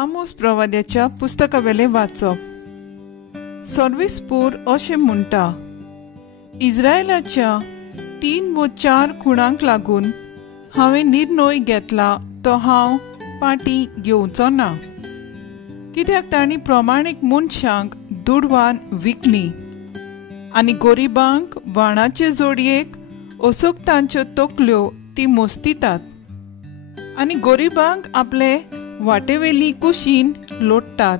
आमोस प्रवाद्याच्या पुस्तकावेले वाचप. सर्वेस्पूर अशें म्हणटा, इस्रायलाच्या 3 व 4 खुणांक लागून हांवें निर्णय घेतला तो हांव पाटी घेवचो ना, कित्याक तांणी प्रमाणीक मनशांक दुडवान विकली आनी गोरिबांक वाणाचे जोडयेक असोक्तांच्यो तकल्यो ती मोस्तितात आनी गोरिबांक आपले वाटेवेली कुशीन लोटतात.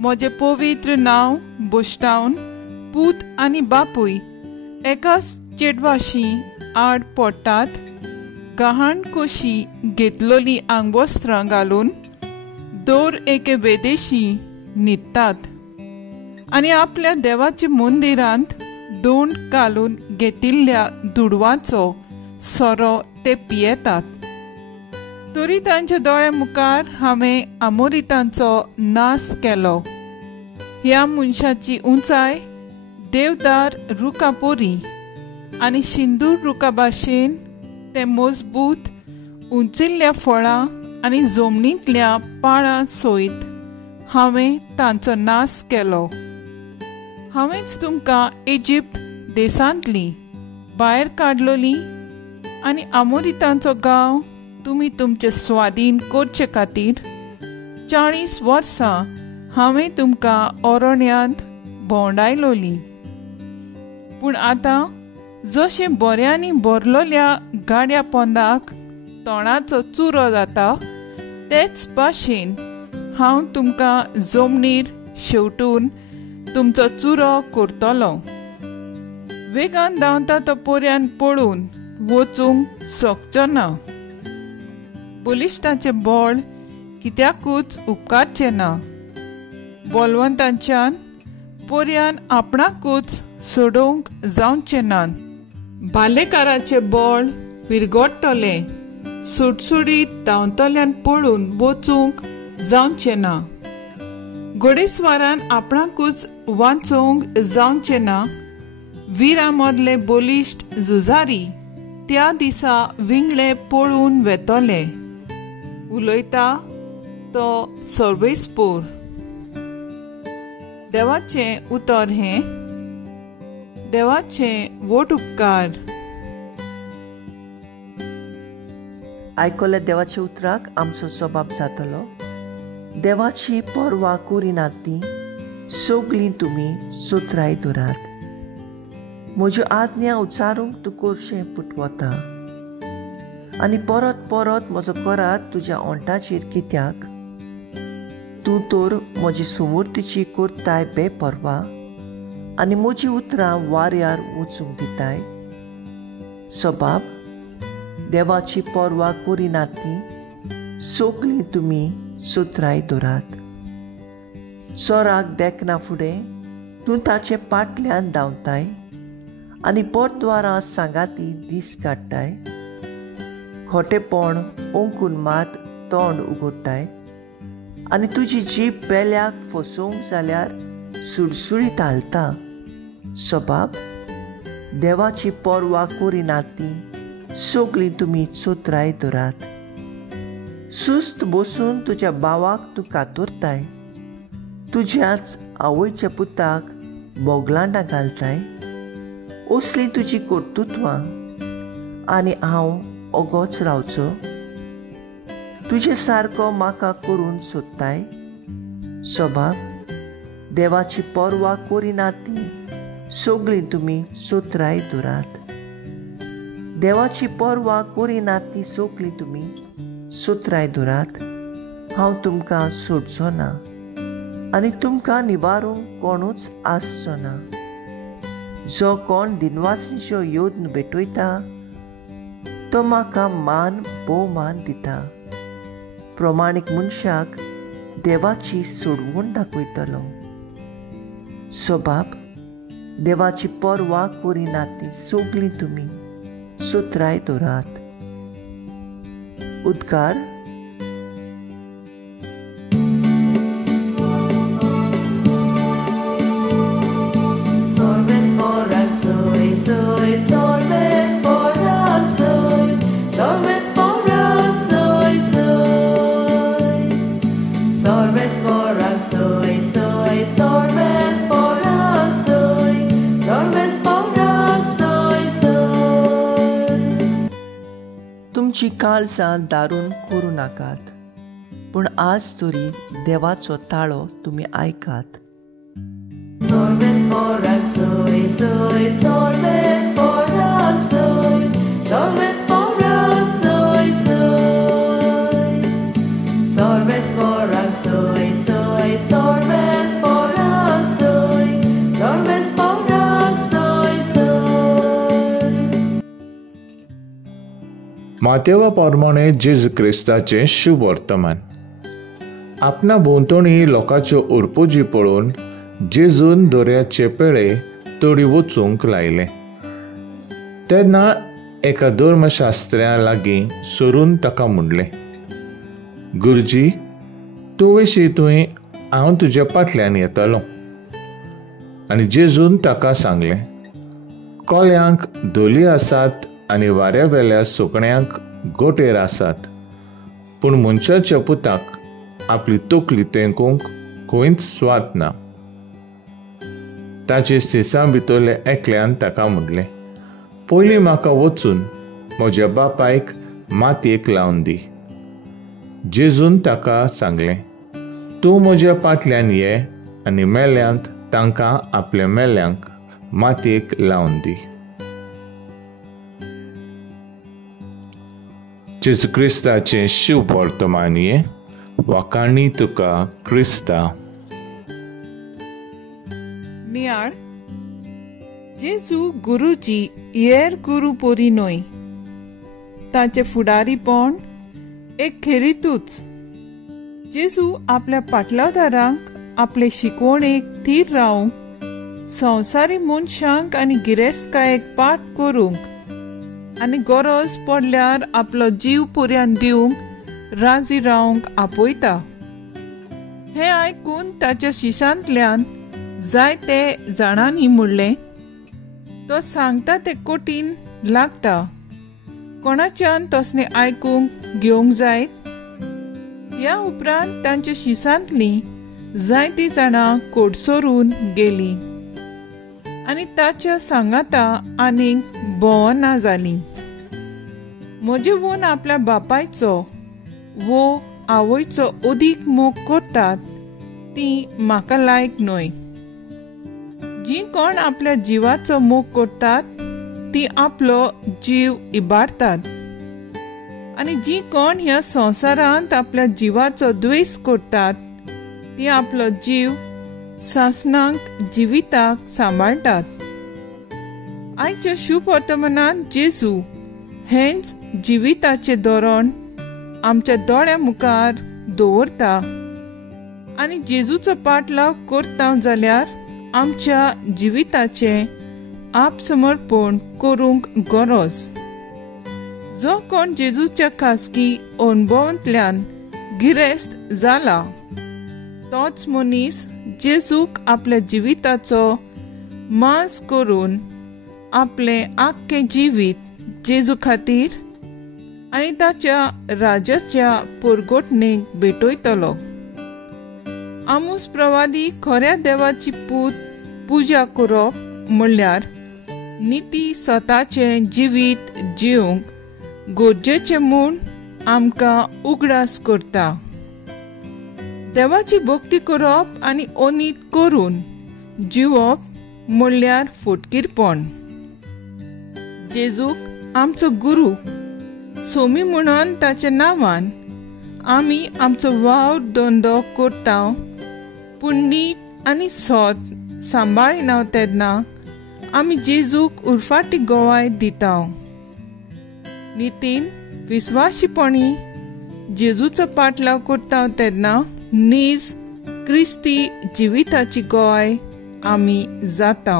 म्हजें पवित्र नांव बोश्टावन पूत आनी बापूय एकाच चेडवाशी आड पडटात, गहाण कशी घेतलोली आंगवस्त्रां घालून दोर एके वेदेशी न्हिदतात आनी आपल्या देवाच्या मंदिरांत दोंड घालून घेतिल्ल्या दुडवाचो सोरो ते पियेतात. तरी तांच्या दोळ्या मुखार हांवें आमोरितांचो नाश केलो. ह्या मनशाची उंचाय देवदार रुखा पोरी आनी सिंदूर रुखा भाशेन ते मजबूत उंचिल्ल्या फळां आनी जमनींतल्या पाळां सयत हांवें तांचो नाश केलो. हांवेंच तुमकां इजिप्त देशांतली भायर काडलोली आनी आमोरितांचो गांव तुमी तुमचे स्वाधीन करचे खातीर 40 वर्सां हांवें तुमकां अरण्यांत भोंवडायलोली. पूण आतां जशें बऱ्यांनी भरलोल्या गाड्या पोंदाक तोंडाचो चुरो जाता, तेच भाशेन हांव तुमकां जमनीर शेवटून तुमचो चुरो करतलो. वेगान धांवता तो पर्यान पळून वचूंक शकचो ना. बलिश्टाचे बळ कित्याकूच उपकारचें ना. बलवंतांच्यान पर्यान आपणाकूच सोडूंक जावचें ना. बालेकाराचे बळ विरगोडटले, सुटसुडीत धांवतल्यान पळून वचूंक जावचें ना. घोडेस्वारान आपणाकूच वाचोवंक जावचें ना. विरा मदले बलिश्ट झुजारी त्या दिसा विंगळे पळून वेतले. उलयता तो सर्वेस्पूर. देवाचें उतर हें. देवाचें वोट उपकार. आयकल्ल्या देवाच्या उतराक आमचो सबाब जातलो. देवाची पर्वा करिनात ती सगळीं तुमी सुत्राय दवरात. म्हज्यो आज्ञा उच्चारूंक तूं कोरशें पुटवता आनी परत परत म्हजो करार तुज्या ओंठाचेर कित्याक? तूं तर म्हजी सुमूर्तीची करताय बेपरवा आनी म्हजी उतरां वाऱ्यार वचूंक दिताय. सबाब, देवाची पर्वा करिनात ती सगळीं तुमी सुत्राय दवरात. चोराक देखना फुडें तूं ताचे पाटल्यान धांवताय आनी पोरद्वारां सांगाती दीस काडटाय. खोटेपण ओंकून मात तोंड उगडटाय आनी तुजी जीब बेल्याक फसोवंक जाल्यार सुडसुडीत हालता. सबाब, देवाची पर्वा करिनात ती सगळीं तुमी चोत्राय दवरात. सुस्त बसून तुज्या भावाक तूं कातुरताय. तुज्याच आवयच्या पुताक बोगलांडा घालताय. असलीं तुजी कर्तुत्वां आनी हांव ओगोच रावचो. तुजे सारको म्हाका करून सोदताय. सबाब, देवाची पर्वा करिनात ती सगळीं तुमी सुत्राय दवरात. देवाची पर्वा करिनात ती सगळीं तुमी सुत्राय दवरात. हांव तुमकां सोडचो ना आनी तुमकां निबारूंक कोणूच आसचो ना. जो कोण दिनवासीच्यो योद्न भेटयता तो म्हाका मान भोवमान दिता. प्रमाणीक मनशाक देवाची सोडवून दाखयतलो. सबाब, देवाची पर्वा करिनात ती सगळीं तुमी सुत्राय दवरात. उद्गार. काळजां दारून करूं नाकात, पूण आज तरी देवाचो ताळो तुमी आयकात. Solves por al soy, solves por al soy, solves por al soy, solves por al soy, solves por al soy, solves por al soy. मातेवा पोरमोणे जेजू क्रिस्ताचें शुभ वर्तमान. आपणा भोंवतणी लोकांच्यो उरपुजी पळोवन जेजून दोर्याचे पेळे तोडी वचूंक लायले. तेन्ना एका धर्मशास्त्र्या लागीं सरून ताका म्हणलें, गुरुजी, तूं विशीं तुवें हांव तुज्या फाटल्यान येतलों. आनी जेजून ताका सांगलें, कोल्यांक धोली आसात आनी वाऱ्या वेल्या सुकण्यांक गोटेर आसात, पूण मनशाच्या पुताक आपली तकली तेंकूंक खंयच स्वाद ना. ताचे सिसां भितरले एकल्यान ताका म्हणलें, पयलीं म्हाका वचून म्हज्या बापायक मातयेक लावन दी. जेजून ताका सांगलें, तूं म्हज्या फाटल्यान ये आनी मेल्यांत तांकां आपल्या मेल्यांक मातयेक लावन दी. जेजू क्रिस्ताचें शुभ वर्तमान हे वाखाणी तुका क्रिस्ता. नियाळ जेजू गुरुजी येर गुरु पोरी न्हय, ताचे फुडारीपण एक खेरीतूच. जेजू आपल्या पाटलादारांक आपले शिकवणेक थीर रावंक, संवसारी मनशांक आनी गिरेस्तकायेक पाठ करूंक आनी गरज पडल्यार आपलो जीव पर्यान दिवंक राजी रावंक आपयता. हें आयकून ताच्या शिशांतल्यान जायते जाणांनी म्हणलें, तो सांगता तें कठीण लागता, कोणाच्यान तसलें आयकूंक घेवंक जायत. ह्या उपरांत तांच्या शिशांतलीं जायतीं जाणां कोडसोरून गेलीं आनी ताच्या सांगाता आनीक भोवना जालीं. म्हजे वोन आपल्या बापायचो वो आवयचो अदीक मोग करतात ती म्हाका लायक न्हय. जी कोण आपल्या जिवाचो मोग करतात ती आपलो जीव इबाडतात, आनी जी कोण ह्या संवसारांत आपल्या जिवाचो द्वेष करतात ती आपलो जीव सासणांक जिविताक सांबाळटात. आयच्या शुभ वर्तमानांत जेजू हेंच जिविताचें धोरण आमच्या दोळ्या मुखार दवरता आनी जेजूचो पाटलाव करता जाल्यार आमच्या जिविताचें आपसमर्पण करूंक गरज. जो कोण जेजूच्या खासगी अणभवांतल्यान गिरेस्त जाला तोच मनीस जेजूक आपल्या जिविताचो माज करून आपले आख्खे जिवीत जेजू खातीर आनी ताच्या राजाच्या परगोटणेक भेटयतलो. आमोस प्रवादी खऱ्या देवाची पुजा करप म्हणल्यार निती स्वताचें जिवीत जिवंक गरजेचें म्हूण आमकां उगडास करता. देवाची भक्ती करप आनी ओनीत करून जिवप म्हणल्यार फटकीरपण. जेजूक आमचो गुरू सोमी म्हणून ताच्या नांवान आमी आमचो वावर धंदो करता, पूण नीट आनी सोद सांबाळिना तेन्ना आमी जेजूक उरफाटी गोवाय दिता. नितीन विस्वाशीपणी जेजूचो पाटलाव करता तेन्ना नीज क्रिस्ती जिविताची गोवाय आमी जाता.